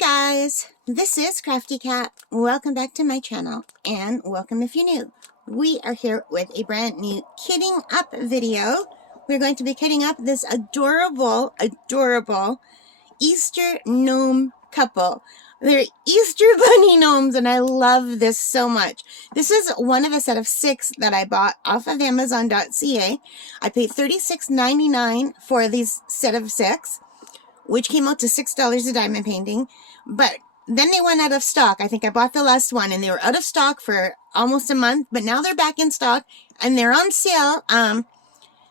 Guys, this is Crafty Cat. Welcome back to my channel, and welcome if you're new. We are here with a brand new kitting up video. We're going to be kitting up this adorable Easter Gnome Couple. They're Easter Bunny gnomes, and I love this so much. This is one of a set of 6 that I bought off of Amazon.ca. I paid $36.99 for these set of 6. Which came out to $6 a diamond painting, but then they went out of stock. I think I bought the last one, and they were out of stock for almost a month, but now they're back in stock, and they're on sale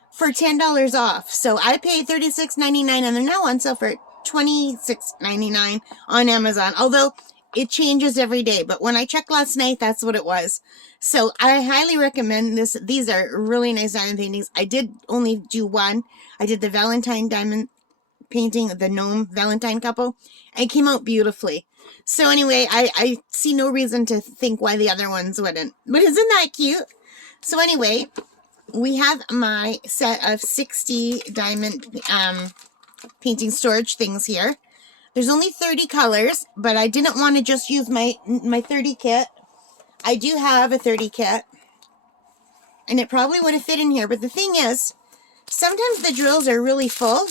for $10 off. So I paid $36.99, and they're now on sale for $26.99 on Amazon, although it changes every day, but when I checked last night, that's what it was. So I highly recommend this. These are really nice diamond paintings. I did only do one. I did the Valentine diamond painting, the gnome Valentine couple, and it came out beautifully. So anyway, I see no reason to think why the other ones wouldn't, but isn't that cute? So anyway, we have my set of 60 diamond painting storage things here. There's only 30 colors, but I didn't want to just use my 30 kit. I do have a 30 kit, and it probably would have fit in here, but the thing is, sometimes the drills are really full.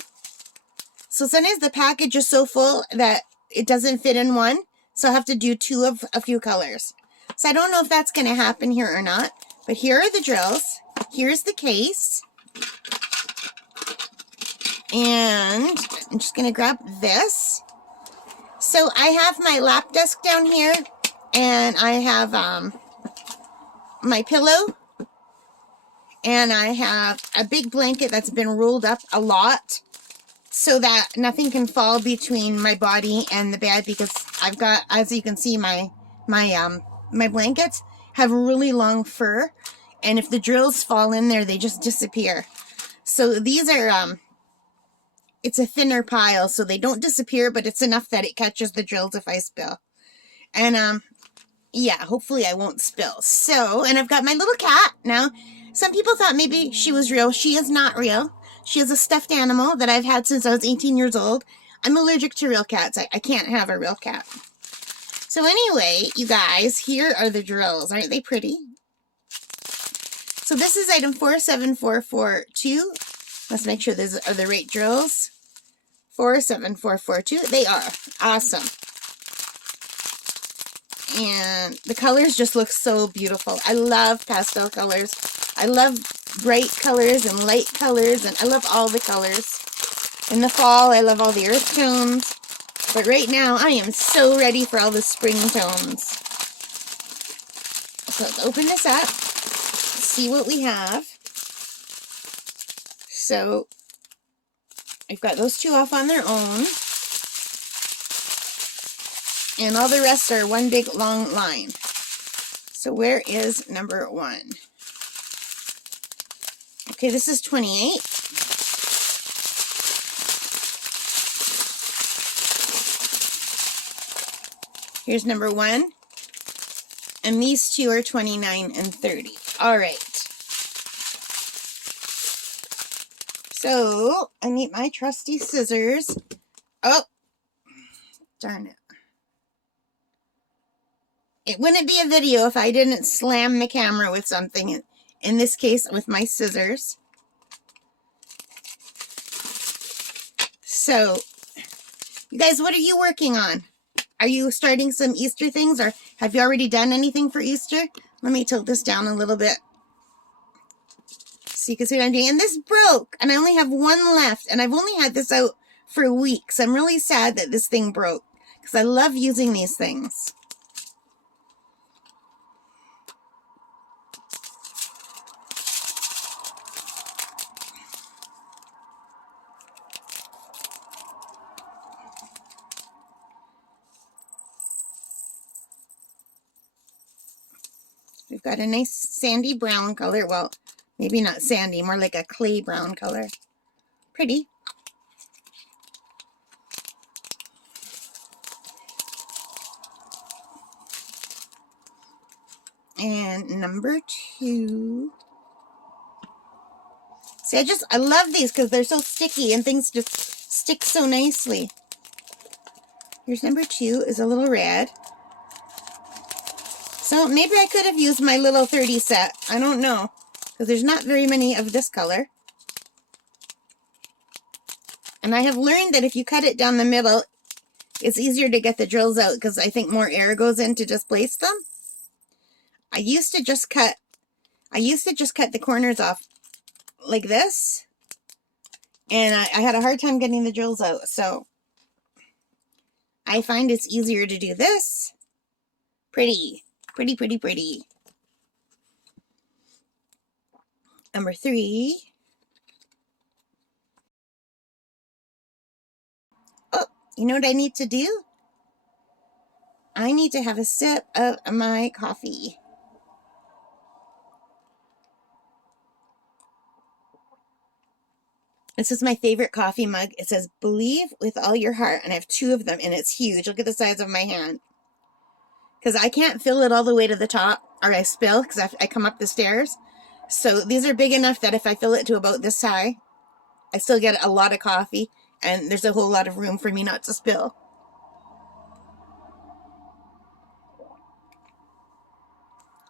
So sometimes the package is so full that it doesn't fit in one. So I have to do 2 of a few colors. So I don't know if that's going to happen here or not. But here are the drills. Here's the case. And I'm just going to grab this. So I have my lap desk down here. And I have my pillow. And I have a big blanket that's been rolled up a lot, so that nothing can fall between my body and the bed, because I've got, as you can see, my blankets have really long fur, and if the drills fall in there, they just disappear. So these are, it's a thinner pile, so they don't disappear, but it's enough that it catches the drills if I spill. And, yeah, hopefully I won't spill. So, and I've got my little cat. Now, some people thought maybe she was real. She is not real. She is a stuffed animal that I've had since I was 18 years old. I'm allergic to real cats. I can't have a real cat. So anyway, you guys, here are the drills. Aren't they pretty? So this is item 47442. Let's make sure these are the right drills. 47442. They are. Awesome. And the colors just look so beautiful. I love pastel colors. I love bright colors and light colors, and I love all the colors. In the fall, I love all the earth tones, but right now I am so ready for all the spring tones. So let's open this up, see what we have. So I've got those 2 off on their own, and all the rest are one big long line. So where is number 1? Okay, this is 28. Here's number 1. And these 2 are 29 and 30. All right. So, I need my trusty scissors. Oh, darn it. It wouldn't be a video if I didn't slam the camera with something. In this case, with my scissors. So, you guys, what are you working on? Are you starting some Easter things, or have you already done anything for Easter? Let me tilt this down a little bit so you can see what I'm doing. And this broke, and I only have 1 left, and I've only had this out for weeks. I'm really sad that this thing broke, because I love using these things. We've got a nice sandy brown color. Well, maybe not sandy, more like a clay brown color. Pretty. And number 2. See, I love these because they're so sticky and things just stick so nicely. Here's number 2 is a little red. So maybe I could have used my little 30 set. I don't know. Because there's not very many of this color. And I have learned that if you cut it down the middle, it's easier to get the drills out because I think more air goes in to displace them. I used to just cut the corners off like this. And I had a hard time getting the drills out. So I find it's easier to do this. Pretty. Pretty, pretty, pretty. Number 3. Oh, you know what I need to do? I need to have a sip of my coffee. This is my favorite coffee mug. It says, "Believe with all your heart." And I have 2 of them, and it's huge. Look at the size of my hand. Because I can't fill it all the way to the top, or I spill, because I come up the stairs. So these are big enough that if I fill it to about this high, I still get a lot of coffee, and there's a whole lot of room for me not to spill.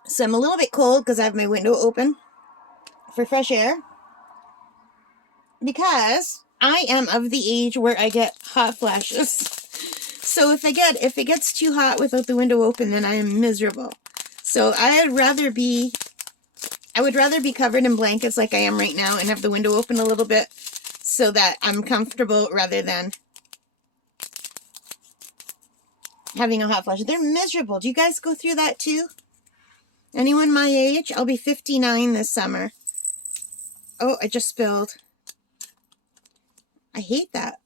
So I'm a little bit cold because I have my window open for fresh air. Because I am of the age where I get hot flashes. So if it gets too hot without the window open, then I am miserable. So I would rather be covered in blankets like I am right now and have the window open a little bit so that I'm comfortable rather than having a hot flash. They're miserable. Do you guys go through that too? Anyone my age? I'll be 59 this summer. Oh, I just spilled. I hate that.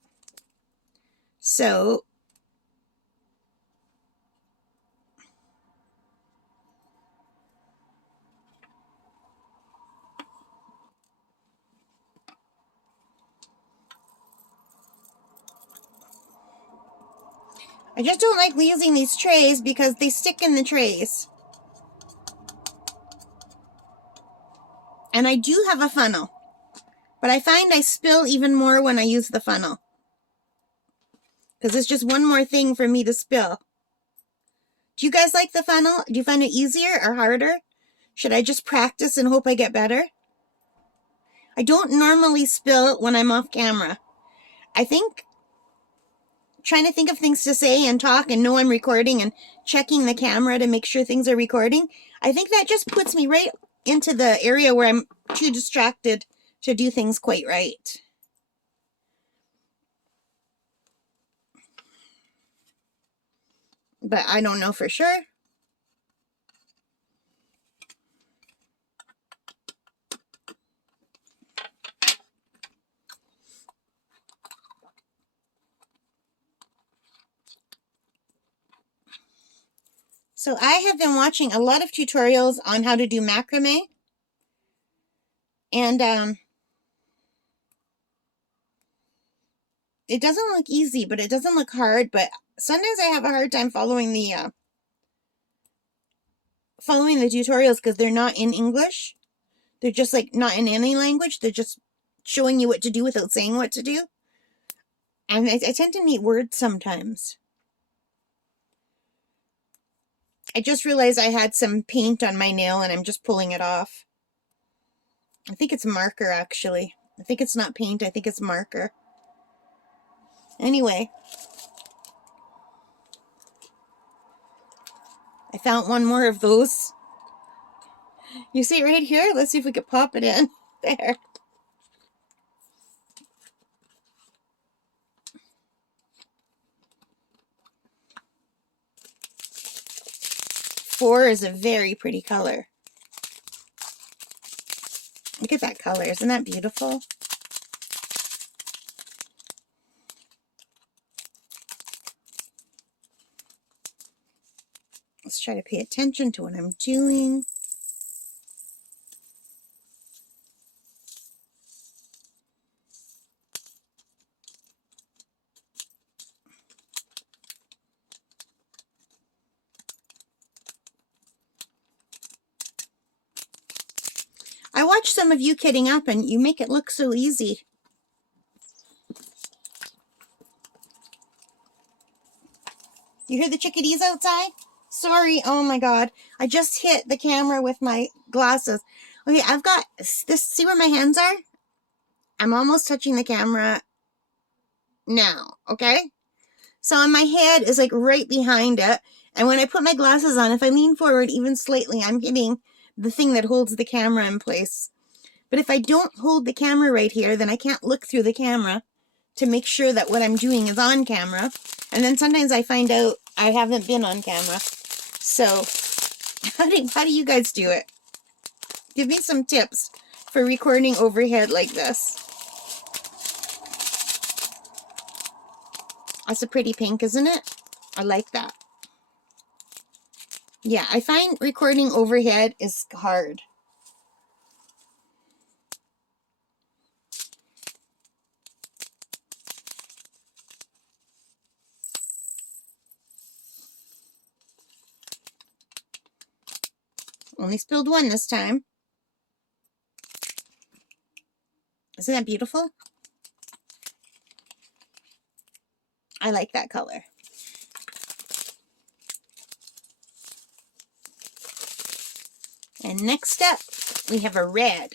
So I just don't like using these trays because they stick in the trays. And I do have a funnel. But I find I spill even more when I use the funnel. Because it's just one more thing for me to spill. Do you guys like the funnel? Do you find it easier or harder? Should I just practice and hope I get better? I don't normally spill when I'm off camera. I think trying to think of things to say and talk and know I'm recording and checking the camera to make sure things are recording, I think that just puts me right into the area where I'm too distracted to do things quite right. But I don't know for sure. So I have been watching a lot of tutorials on how to do macrame. And it doesn't look easy, but it doesn't look hard. But sometimes I have a hard time following the tutorials because they're not in English. They're just like not in any language. They're just showing you what to do without saying what to do. And I tend to need words sometimes. I just realized I had some paint on my nail and I'm just pulling it off. I think it's marker, actually. I think it's not paint. I think it's marker. Anyway. I found one more of those. You see it right here? Let's see if we can pop it in. There. Four is a very pretty color. Look at that color. Isn't that beautiful? Let's try to pay attention to what I'm doing. I watch some of you kitting up and you make it look so easy. You hear the chickadees outside? Sorry. Oh my God. I just hit the camera with my glasses. Okay, I've got this. See where my hands are? I'm almost touching the camera now. Okay? So my head is like right behind it. And when I put my glasses on, if I lean forward even slightly, I'm hitting the thing that holds the camera in place. But if I don't hold the camera right here, then I can't look through the camera to make sure that what I'm doing is on camera. And then sometimes I find out I haven't been on camera. So how do you guys do it? Give me some tips for recording overhead like this. That's a pretty pink, isn't it? I like that. Yeah, I find recording overhead is hard. Only spilled one this time. Isn't that beautiful? I like that color. And next up, we have a red.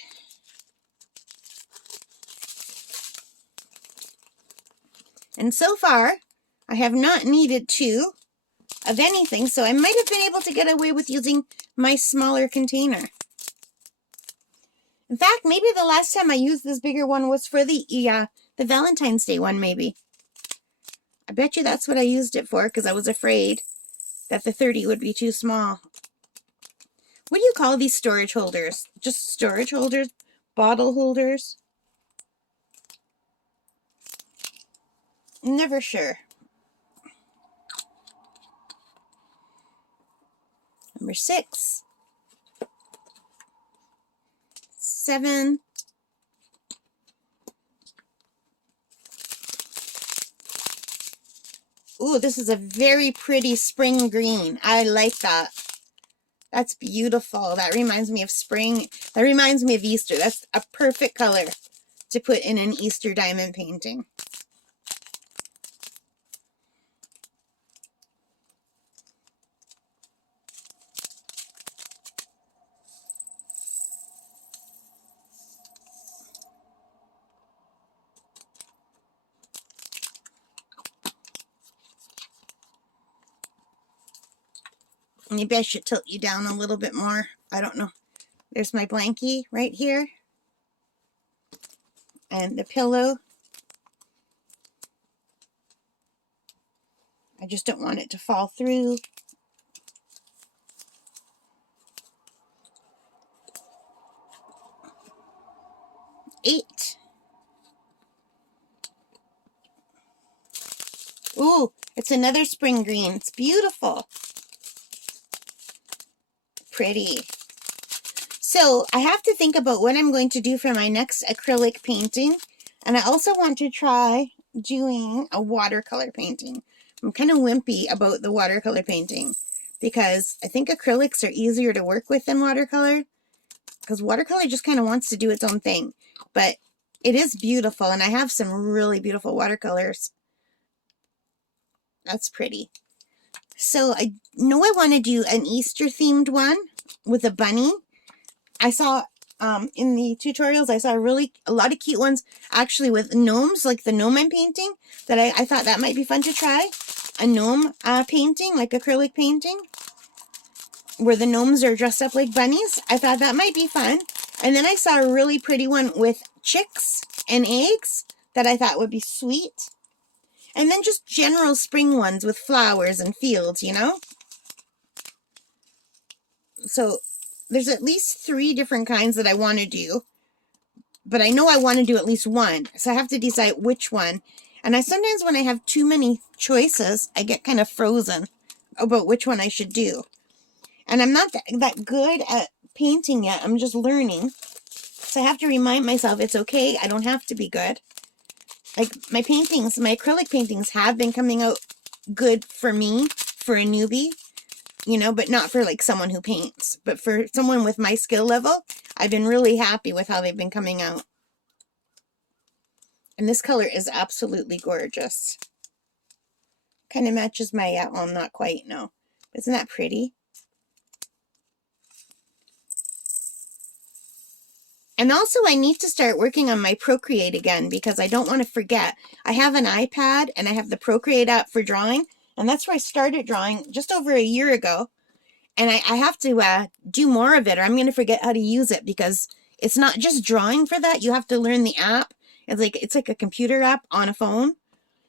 And so far, I have not needed two of anything, so I might have been able to get away with using my smaller container. In fact, maybe the last time I used this bigger one was for the Valentine's Day one, maybe. I bet you that's what I used it for, because I was afraid that the 30 would be too small. What do you call these storage holders? Just storage holders? Bottle holders? Never sure. Number 6. 7. Ooh, this is a very pretty spring green. I like that. That's beautiful. That reminds me of spring. That reminds me of Easter. That's a perfect color to put in an Easter diamond painting. Maybe I should tilt you down a little bit more. I don't know. There's my blankie right here. And the pillow. I just don't want it to fall through. Eight. Ooh, it's another spring green. It's beautiful. Pretty. So I have to think about what I'm going to do for my next acrylic painting. And I also want to try doing a watercolor painting. I'm kind of wimpy about the watercolor painting because I think acrylics are easier to work with than watercolor, because watercolor just kind of wants to do its own thing. But it is beautiful, and I have some really beautiful watercolors. That's pretty. So I know I want to do an Easter themed one with a bunny. I saw in the tutorials, I saw a lot of cute ones actually with gnomes, like the gnome I'm painting, that I thought that might be fun to try. A gnome painting, like acrylic painting, where the gnomes are dressed up like bunnies. I thought that might be fun. And then I saw a really pretty one with chicks and eggs that I thought would be sweet. And then just general spring ones with flowers and fields, you know? So there's at least 3 different kinds that I want to do. But I know I want to do at least one. So I have to decide which one. And sometimes when I have too many choices, I get kind of frozen about which one I should do. And I'm not that good at painting yet. I'm just learning. So I have to remind myself it's okay. I don't have to be good. Like my paintings, my acrylic paintings have been coming out good for me, for a newbie, you know, but not for like someone who paints. But for someone with my skill level, I've been really happy with how they've been coming out. And this color is absolutely gorgeous. kind of matches my, well, not quite, no. Isn't that pretty? And also I need to start working on my Procreate again because I don't want to forget. I have an iPad and I have the Procreate app for drawing, and that's where I started drawing just over a year ago. And I have to do more of it, or I'm going to forget how to use it, because it's not just drawing for that. You have to learn the app. It's like a computer app on a phone.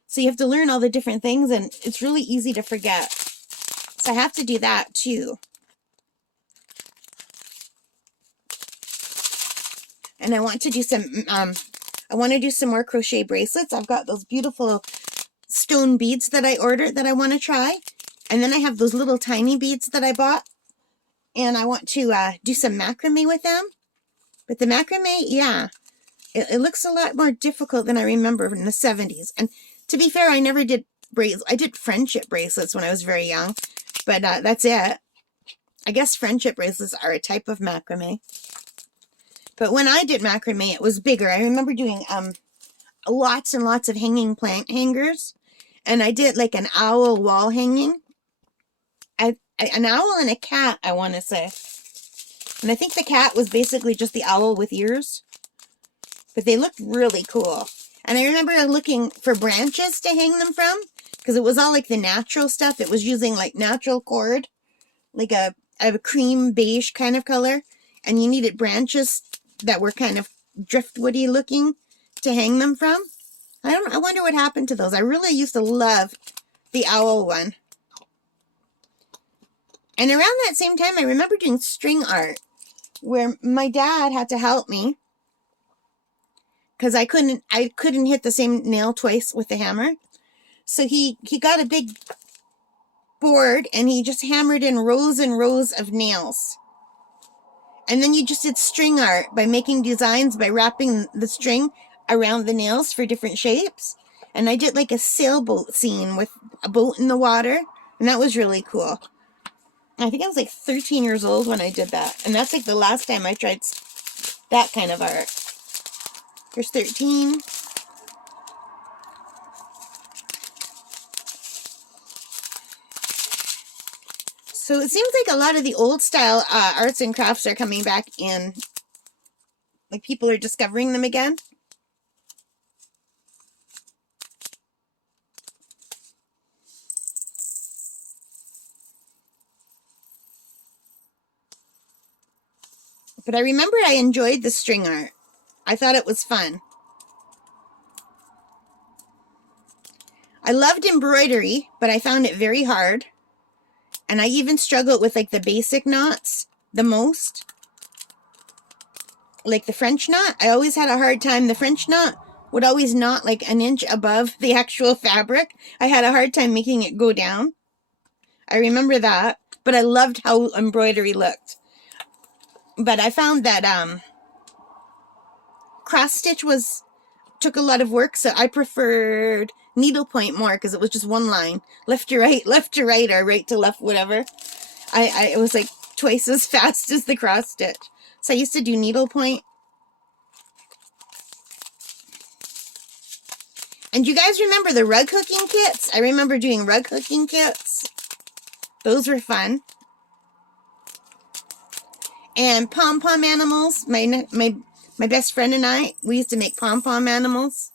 So you have to learn all the different things, and it's really easy to forget. So I have to do that too. And I want to do some more crochet bracelets. I've got those beautiful stone beads that I ordered that I want to try. And then I have those little tiny beads that I bought. And I want to do some macrame with them. But the macrame, yeah, it looks a lot more difficult than I remember in the 70s. And to be fair, I never did bracelets. I did friendship bracelets when I was very young. But that's it. I guess friendship bracelets are a type of macrame. But when I did macrame, it was bigger. I remember doing lots and lots of hanging plant hangers. And I did like an owl wall hanging. An owl and a cat, I want to say. And I think the cat was basically just the owl with ears. But they looked really cool. And I remember looking for branches to hang them from, because it was all like the natural stuff. It was using like natural cord, like a cream beige kind of color. And you needed branches that were kind of driftwoody looking to hang them from. I wonder what happened to those. I really used to love the owl one. And around that same time, I remember doing string art, where my dad had to help me because I couldn't hit the same nail twice with the hammer. So he got a big board and he just hammered in rows and rows of nails. And then you just did string art by making designs by wrapping the string around the nails for different shapes. And I did like a sailboat scene with a boat in the water, and that was really cool. I think I was like 13 years old when I did that. And that's like the last time I tried that kind of art. Here's 13. So it seems like a lot of the old style arts and crafts are coming back in. Like people are discovering them again. But I remember I enjoyed the string art. I thought it was fun. I loved embroidery, but I found it very hard. And I even struggled with like the basic knots the most. Like the French knot. I always had a hard time. The French knot would always knot like an inch above the actual fabric. I had a hard time making it go down. I remember that. But I loved how embroidery looked. But I found that cross stitch took a lot of work, so I preferred needlepoint more because it was just one line, left to right, or right to left, whatever. It was like twice as fast as the cross stitch. So I used to do needlepoint. And you guys remember the rug hooking kits? I remember doing rug hooking kits. Those were fun. And pom-pom animals. My best friend and I, we used to make pom-pom animals.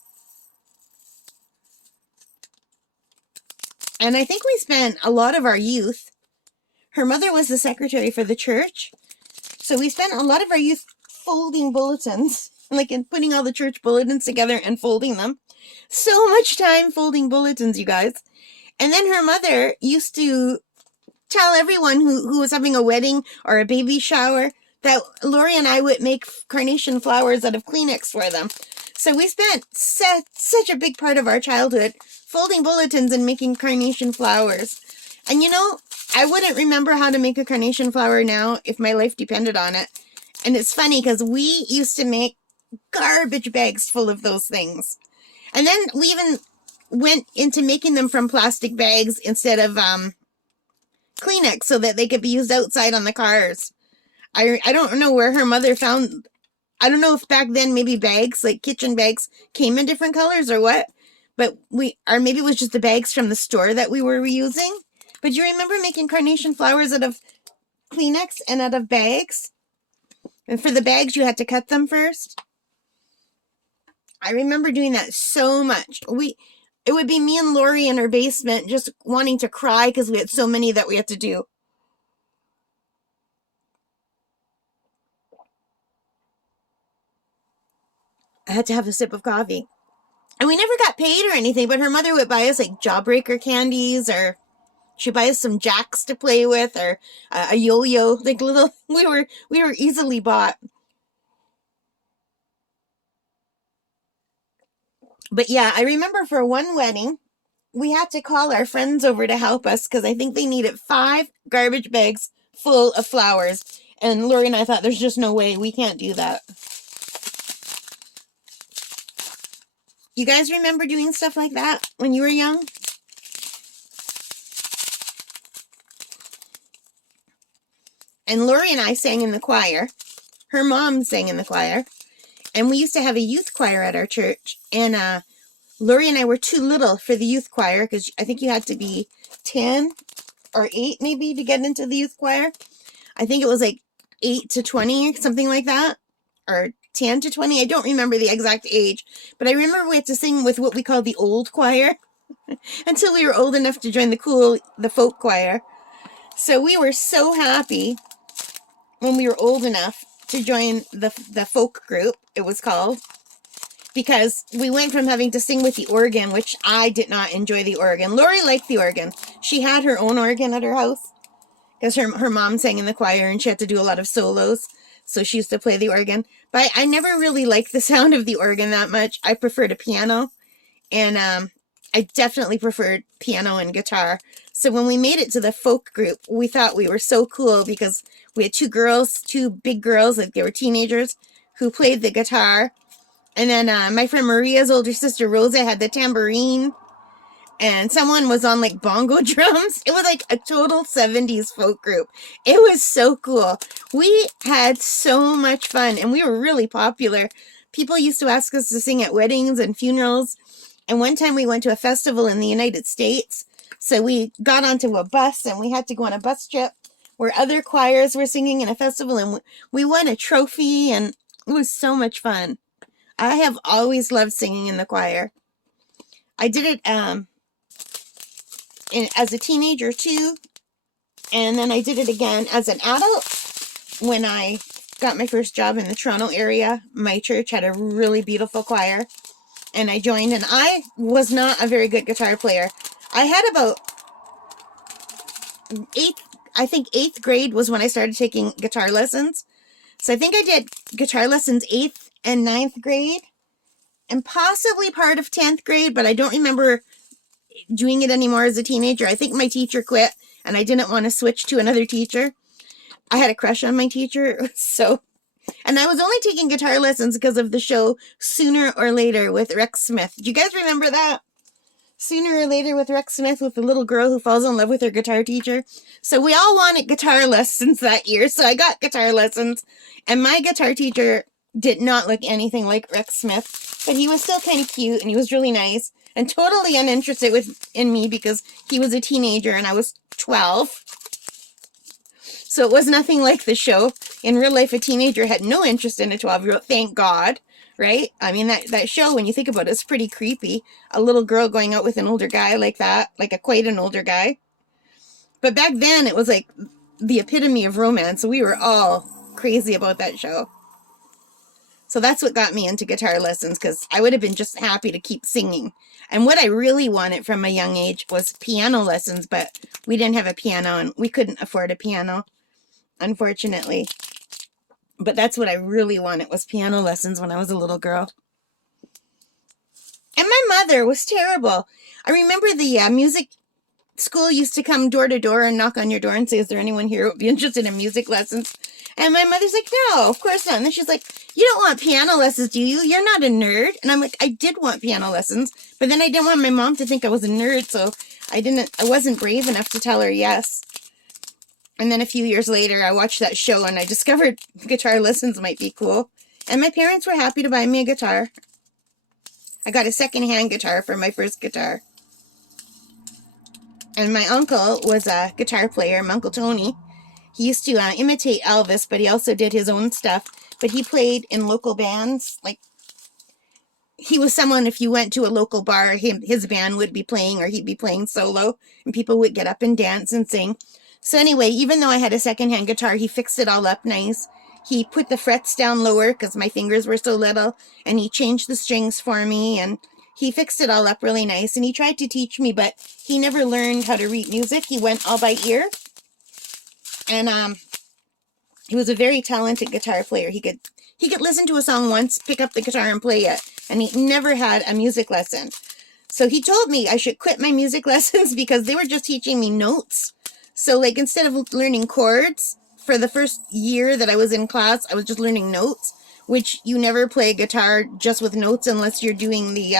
And I think we spent a lot of our youth. Her mother was the secretary for the church. So we spent a lot of our youth folding bulletins. Like in putting all the church bulletins together and folding them. So much time folding bulletins, you guys. And then her mother used to tell everyone who was having a wedding or a baby shower that Lori and I would make carnation flowers out of Kleenex for them. So we spent such a big part of our childhood folding bulletins and making carnation flowers. And you know, I wouldn't remember how to make a carnation flower now if my life depended on it. And it's funny because we used to make garbage bags full of those things. And then we even went into making them from plastic bags instead of Kleenex so that they could be used outside on the cars. I don't know where her mother I don't know if back then maybe bags, like kitchen bags, came in different colors or what. but or maybe it was just the bags from the store that we were reusing. But you remember making carnation flowers out of Kleenex and out of bags? And for the bags, you had to cut them first. I remember doing that so much. It would be me and Lori in her basement just wanting to cry because we had so many that we had to do. I had to have a sip of coffee. And we never got paid or anything, but her mother would buy us like Jawbreaker candies, or she'd buy us some jacks to play with, or a yo-yo, like little, we were easily bought. But yeah, I remember for one wedding, we had to call our friends over to help us because I think they needed 5 garbage bags full of flowers. And Lori and I thought, there's just no way, we can't do that. You guys remember doing stuff like that when you were young? And Lori and I sang in the choir. Her mom sang in the choir. And we used to have a youth choir at our church. And Lori and I were too little for the youth choir because I think you had to be 10 or 8 maybe to get into the youth choir. I think it was like 8 to 20 or something like that. Or 10 to 20. I don't remember the exact age. But I remember we had to sing with what we call the old choir until we were old enough to join the folk choir. So we were so happy when we were old enough to join the folk group, it was called, because we went from having to sing with the organ, which I did not enjoy the organ. Lori liked the organ. She had her own organ at her house because her mom sang in the choir and she had to do a lot of solos. So she used to play the organ. But I never really liked the sound of the organ that much. I preferred a piano. And I definitely preferred piano and guitar. So when we made it to the folk group, we thought we were so cool because we had 2 big girls, like they were teenagers, who played the guitar. And then my friend Maria's older sister, Rosa, had the tambourine. And someone was on like bongo drums. It was like a total 70s folk group. It was so cool. We had so much fun and we were really popular. People used to ask us to sing at weddings and funerals. And one time we went to a festival in the United States. So we got onto a bus and we had to go on a bus trip where other choirs were singing in a festival. And we won a trophy and it was so much fun. I have always loved singing in the choir. I did it as a teenager too. And then I did it again as an adult when I got my first job in the Toronto area. My church had a really beautiful choir. And I joined, and I was not a very good guitar player. I had about 8th grade was when I started taking guitar lessons. So I think I did guitar lessons 8th and 9th grade, and possibly part of 10th grade, but I don't remember doing it anymore as a teenager. I think my teacher quit, and I didn't want to switch to another teacher. I had a crush on my teacher, so... And I was only taking guitar lessons because of the show Sooner or Later with Rex Smith. Do you guys remember that? Sooner or Later with Rex Smith, with the little girl who falls in love with her guitar teacher. So we all wanted guitar lessons that year. So I got guitar lessons. And my guitar teacher did not look anything like Rex Smith. But he was still kind of cute and he was really nice. And totally uninterested in me because he was a teenager and I was 12. So it was nothing like the show. In real life, a teenager had no interest in a 12-year-old. Thank God, right? I mean, that show, when you think about it, is pretty creepy. A little girl going out with an older guy like that, like quite an older guy. But back then, it was like the epitome of romance. So we were all crazy about that show. So that's what got me into guitar lessons, because I would have been just happy to keep singing. And what I really wanted from a young age was piano lessons, but we didn't have a piano and we couldn't afford a piano, unfortunately. But that's what I really wanted, was piano lessons when I was a little girl. And my mother was terrible. I remember the music school used to come door to door and knock on your door and say, is there anyone here who would be interested in music lessons? And my mother's like, no, of course not. And then she's like, you don't want piano lessons, do you? You're not a nerd. And I'm like, I did want piano lessons, but then I didn't want my mom to think I was a nerd, so I wasn't brave enough to tell her yes. And then a few years later, I watched that show and I discovered guitar lessons might be cool. And my parents were happy to buy me a guitar. I got a second-hand guitar for my first guitar. And my uncle was a guitar player, my Uncle Tony. He used to imitate Elvis, but he also did his own stuff. But he played in local bands. Like, he was someone, if you went to a local bar, his band would be playing, or he'd be playing solo, and people would get up and dance and sing. So anyway, even though I had a secondhand guitar, he fixed it all up nice. He put the frets down lower because my fingers were so little, and he changed the strings for me, and he fixed it all up really nice. And he tried to teach me, but he never learned how to read music. He went all by ear. And he was a very talented guitar player. He could listen to a song once, pick up the guitar and play it. And he never had a music lesson. So he told me I should quit my music lessons because they were just teaching me notes. So like, instead of learning chords, for the first year that I was in class, I was just learning notes, which you never play guitar just with notes unless you're doing the,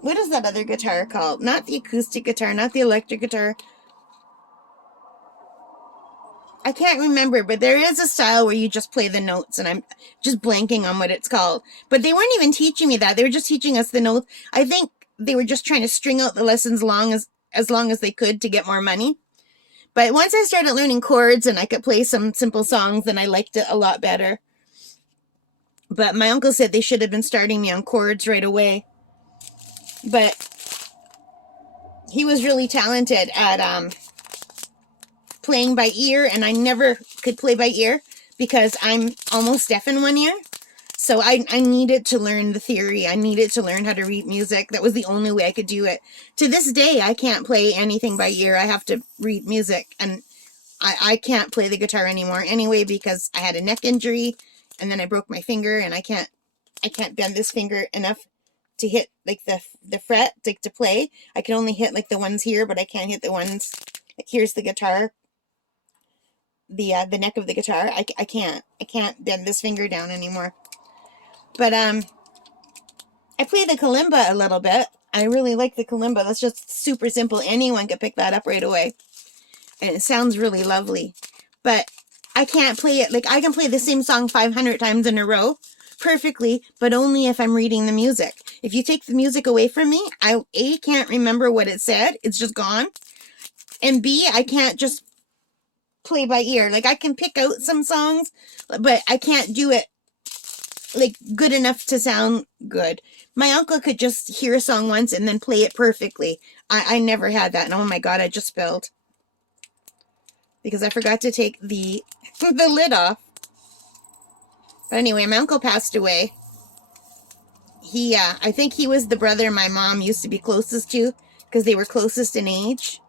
what is that other guitar called? Not the acoustic guitar, not the electric guitar. I can't remember, but there is a style where you just play the notes, and I'm just blanking on what it's called. But they weren't even teaching me that. They were just teaching us the notes. I think they were just trying to string out the lessons as long as they could to get more money. But once I started learning chords and I could play some simple songs, then I liked it a lot better. But my uncle said they should have been starting me on chords right away. But he was really talented at playing by ear, and I never could play by ear because I'm almost deaf in one ear. So I needed to learn the theory. I needed to learn how to read music. That was the only way I could do it. To this day, I can't play anything by ear. I have to read music, and I can't play the guitar anymore anyway because I had a neck injury, and then I broke my finger, and I can't bend this finger enough to hit like the fret to play. I can only hit like the ones here, but I can't hit the ones like, here's the guitar, the neck of the guitar. I can't bend this finger down anymore. But I play the kalimba a little bit. I really like the kalimba. That's just super simple. Anyone can pick that up right away. And it sounds really lovely. But I can't play it. Like, I can play the same song 500 times in a row perfectly, but only if I'm reading the music. If you take the music away from me, I, A, can't remember what it said. It's just gone. And B, I can't just play by ear. Like, I can pick out some songs, but I can't do it like good enough to sound good. My uncle could just hear a song once and then play it perfectly. I never had that. And oh my God, I just spilled because I forgot to take the the lid off. But anyway, my uncle passed away. He I think he was the brother my mom used to be closest to because they were closest in age.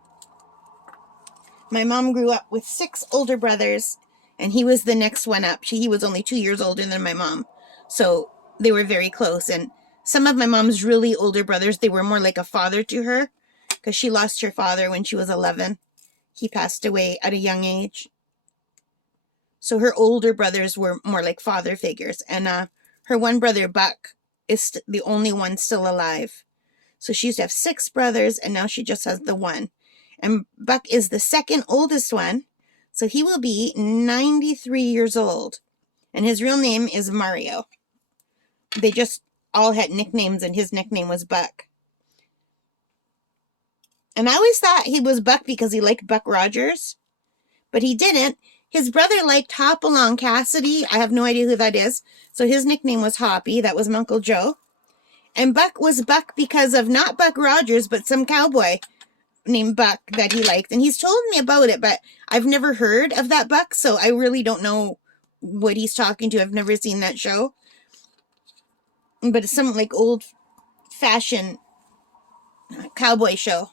My mom grew up with 6 older brothers, and he was the next one up. He was only 2 years older than my mom. So they were very close. And some of my mom's really older brothers, they were more like a father to her because she lost her father when she was 11. He passed away at a young age. So her older brothers were more like father figures. And her one brother, Buck, is the only one still alive. So she used to have 6 brothers, and now she just has the one. And Buck is the second oldest one. So he will be 93 years old. And his real name is Mario. They just all had nicknames, and his nickname was Buck. And I always thought he was Buck because he liked Buck Rogers. But he didn't. His brother liked Hopalong Cassidy. I have no idea who that is. So his nickname was Hoppy. That was my Uncle Joe. And Buck was Buck because of not Buck Rogers, but some cowboy named Buck that he liked. And he's told me about it, but I've never heard of that Buck. So I really don't know what he's talking to. I've never seen that show. But it's some like old-fashioned cowboy show.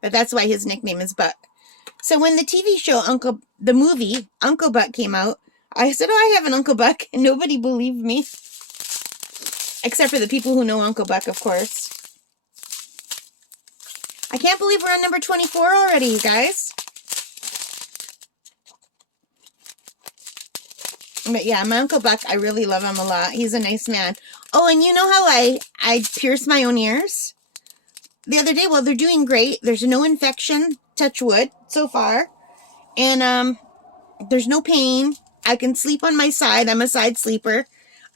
But that's why his nickname is Buck. So when the TV show, the movie, Uncle Buck came out, I said, oh, I have an Uncle Buck. And nobody believed me. Except for the people who know Uncle Buck, of course. I can't believe we're on number 24 already, you guys. But yeah, my Uncle Buck, I really love him a lot. He's a nice man. Oh, and you know how I pierce my own ears? The other day, well, they're doing great. There's no infection, touch wood, so far. And there's no pain. I can sleep on my side. I'm a side sleeper.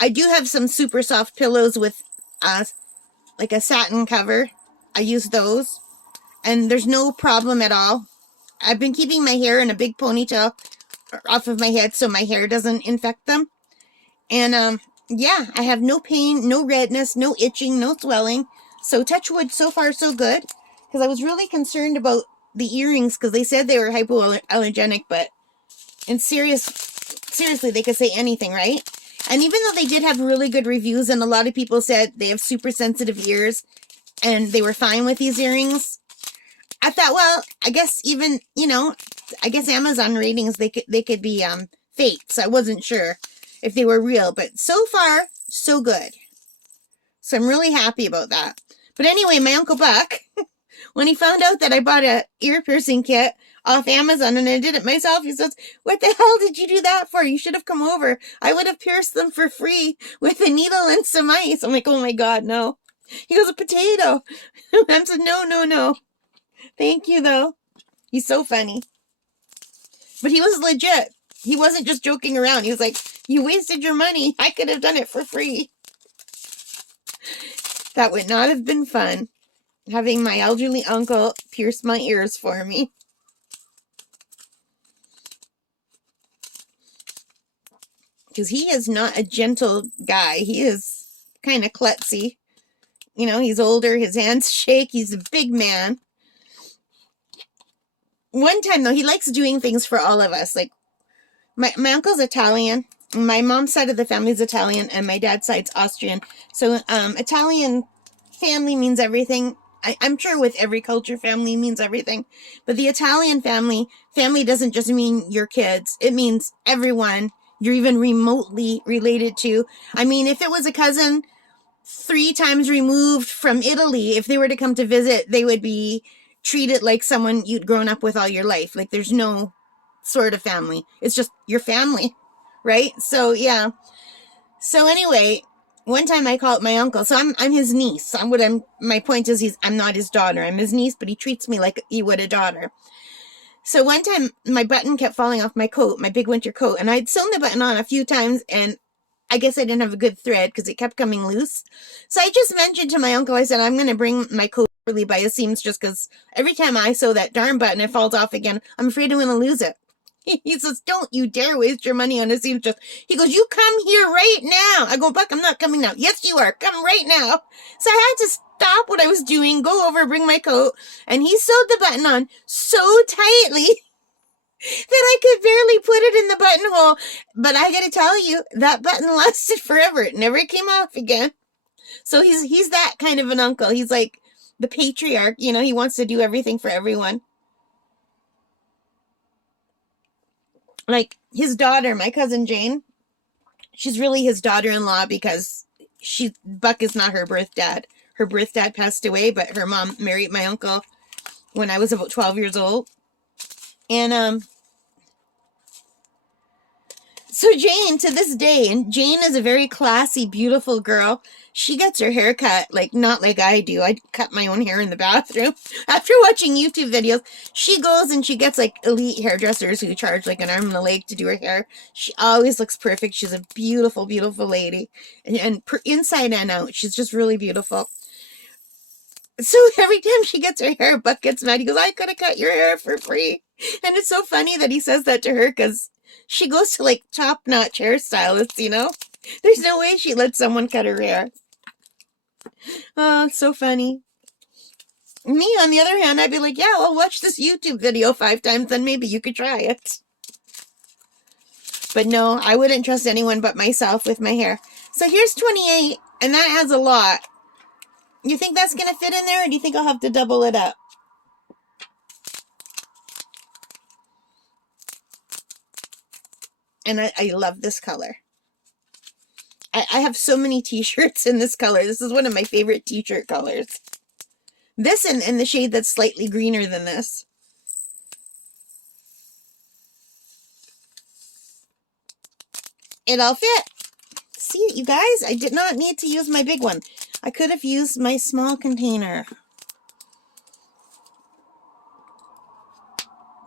I do have some super soft pillows with like a satin cover. I use those, and there's no problem at all. I've been keeping my hair in a big ponytail off of my head so my hair doesn't infect them. And yeah, I have no pain, no redness, no itching, no swelling. So touch wood, so far so good. Because I was really concerned about the earrings because they said they were hypoallergenic, but seriously, they could say anything, right? And even though they did have really good reviews and a lot of people said they have super sensitive ears and they were fine with these earrings, I thought, well, I guess even, I guess Amazon ratings, they could be fake. So I wasn't sure if they were real, but so far, so good. So I'm really happy about that. But anyway, my Uncle Buck, when he found out that I bought a ear piercing kit off Amazon and I did it myself, he says, "What the hell did you do that for? You should have come over. I would have pierced them for free with a needle and some ice." I'm like, oh my God, no. He goes, "A potato." I said, no. Thank you, though. He's so funny. But he was legit. He wasn't just joking around. He was like, "You wasted your money. I could have done it for free." That would not have been fun, having my elderly uncle pierce my ears for me. Because he is not a gentle guy. He is kind of klutzy. He's older. His hands shake. He's a big man. One time, though, he likes doing things for all of us. Like, my uncle's Italian. My mom's side of the family is Italian, and my dad's side's Austrian. So, Italian family means everything. I'm sure with every culture, family means everything. But the Italian family doesn't just mean your kids. It means everyone you're even remotely related to. I mean, if it was a cousin 3 times removed from Italy, if they were to come to visit, they would be treated like someone you'd grown up with all your life. Like, there's no sort of family. It's just your family, right? So, yeah. So, anyway, one time I called my uncle. So, I'm his niece. My point is, I'm not his daughter. I'm his niece, but he treats me like he would a daughter. So, one time, my button kept falling off my coat, my big winter coat, and I'd sewn the button on a few times, and I guess I didn't have a good thread because it kept coming loose. So I just mentioned to my uncle, I said, "I'm going to bring my coat early by the seams just because every time I sew that darn button, it falls off again. I'm afraid I'm going to lose it." He says, "Don't you dare waste your money on a seamstress." He goes, "You come here right now." I go, "Buck, I'm not coming now." "Yes, you are. Come right now." So I had to stop what I was doing, go over, bring my coat, and he sewed the button on so tightly that I could barely put it in the buttonhole. But I gotta tell you, that button lasted forever. It never came off again. So he's that kind of an uncle. He's like the patriarch, he wants to do everything for everyone. Like his daughter, my cousin Jane, she's really his daughter-in-law because Buck is not her birth dad. Her birth dad passed away, but her mom married my uncle when I was about 12 years old. And so Jane, to this day, and Jane is a very classy, beautiful girl. She gets her hair cut, not like I do. I cut my own hair in the bathroom. After watching YouTube videos, she goes and she gets elite hairdressers who charge an arm and a leg to do her hair. She always looks perfect. She's a beautiful, beautiful lady. And inside and out, she's just really beautiful. So every time she gets her hair, Buck gets mad. He goes, "I could have cut your hair for free." And it's so funny that he says that to her because she goes to top-notch hairstylists, There's no way she lets someone cut her hair. Oh, it's so funny. Me, on the other hand, I'd be like, "Yeah, well, watch this YouTube video 5 times, then maybe you could try it." But no, I wouldn't trust anyone but myself with my hair. So here's 28, and that has a lot. You think that's going to fit in there, or do you think I'll have to double it up? And I love this color. I have so many t-shirts in this color. This is one of my favorite t-shirt colors. This in the shade that's slightly greener than this. It all fit. See, you guys, I did not need to use my big one. I could have used my small container.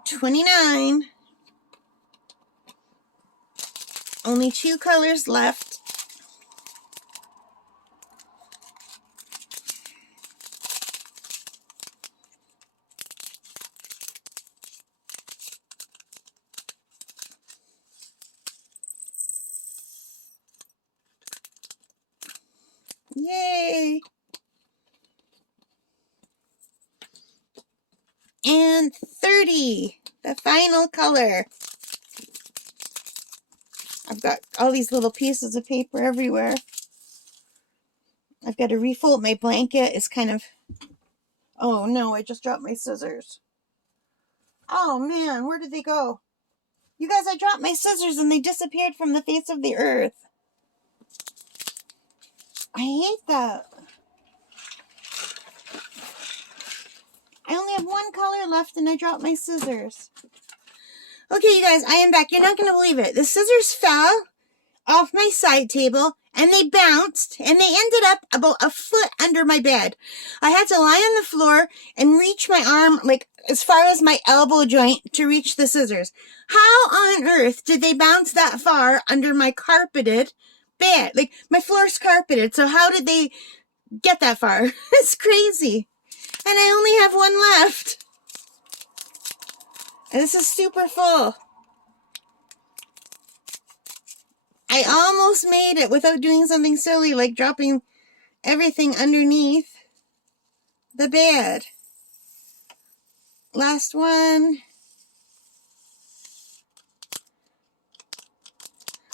29. Only 2 colors left. And 30, the final color. I've got all these little pieces of paper everywhere. I've got to refold my blanket. It's kind of... Oh no, I just dropped my scissors. Oh man, where did they go? You guys, I dropped my scissors and they disappeared from the face of the earth. I hate that. I only have one color left and I dropped my scissors. Okay, you guys, I am back. You're not going to believe it. The scissors fell off my side table and they bounced and they ended up about a foot under my bed. I had to lie on the floor and reach my arm like as far as my elbow joint to reach the scissors. How on earth did they bounce that far under my carpeted bed? Like, my floor's carpeted, so how did they get that far? It's crazy. And I only have one left. And this is super full. I almost made it without doing something silly like dropping everything underneath the bed. Last one.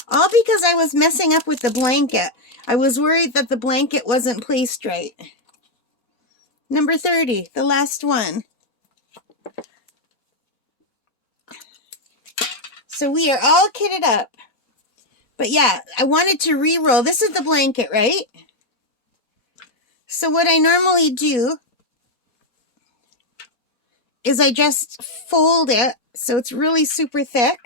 All because I was messing up with the blanket. I was worried that the blanket wasn't placed right. Number 30, the last one. So we are all kitted up. But yeah, I wanted to re-roll. This is the blanket, right? So what I normally do is I just fold it so it's really super thick.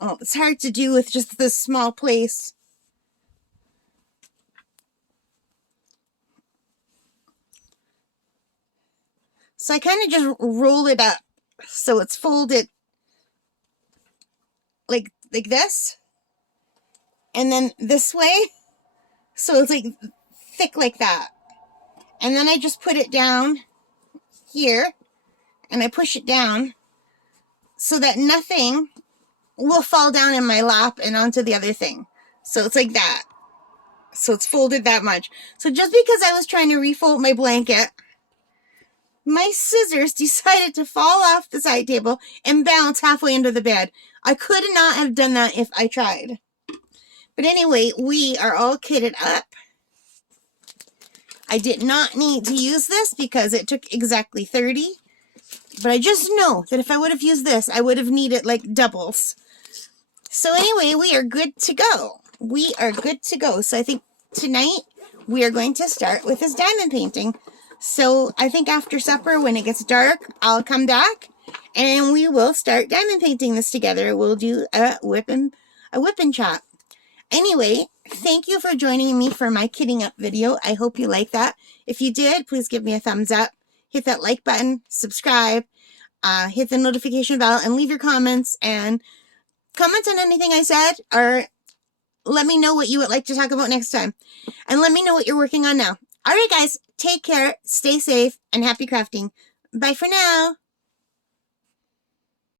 Oh, it's hard to do with just this small place. So I kind of just roll it up so it's folded like this. And then this way, so it's like thick like that. And then I just put it down here and I push it down so that nothing will fall down in my lap and onto the other thing. So it's like that. So it's folded that much. So just because I was trying to refold my blanket, my scissors decided to fall off the side table and bounce halfway under the bed. I could not have done that if I tried. But anyway, we are all kitted up. I did not need to use this because it took exactly 30. But I just know that if I would have used this, I would have needed like doubles. So anyway, we are good to go. We are good to go. So I think tonight we are going to start with this diamond painting. So I think after supper, when it gets dark, I'll come back and we will start diamond painting this together. We'll do a whip and chop. Anyway, thank you for joining me for my kitting up video. I hope you like that. If you did, please give me a thumbs up. Hit that like button, subscribe, hit the notification bell, and leave your comments. And comment on anything I said, or let me know what you would like to talk about next time. And let me know what you're working on now. All right, guys, take care, stay safe, and happy crafting. Bye for now.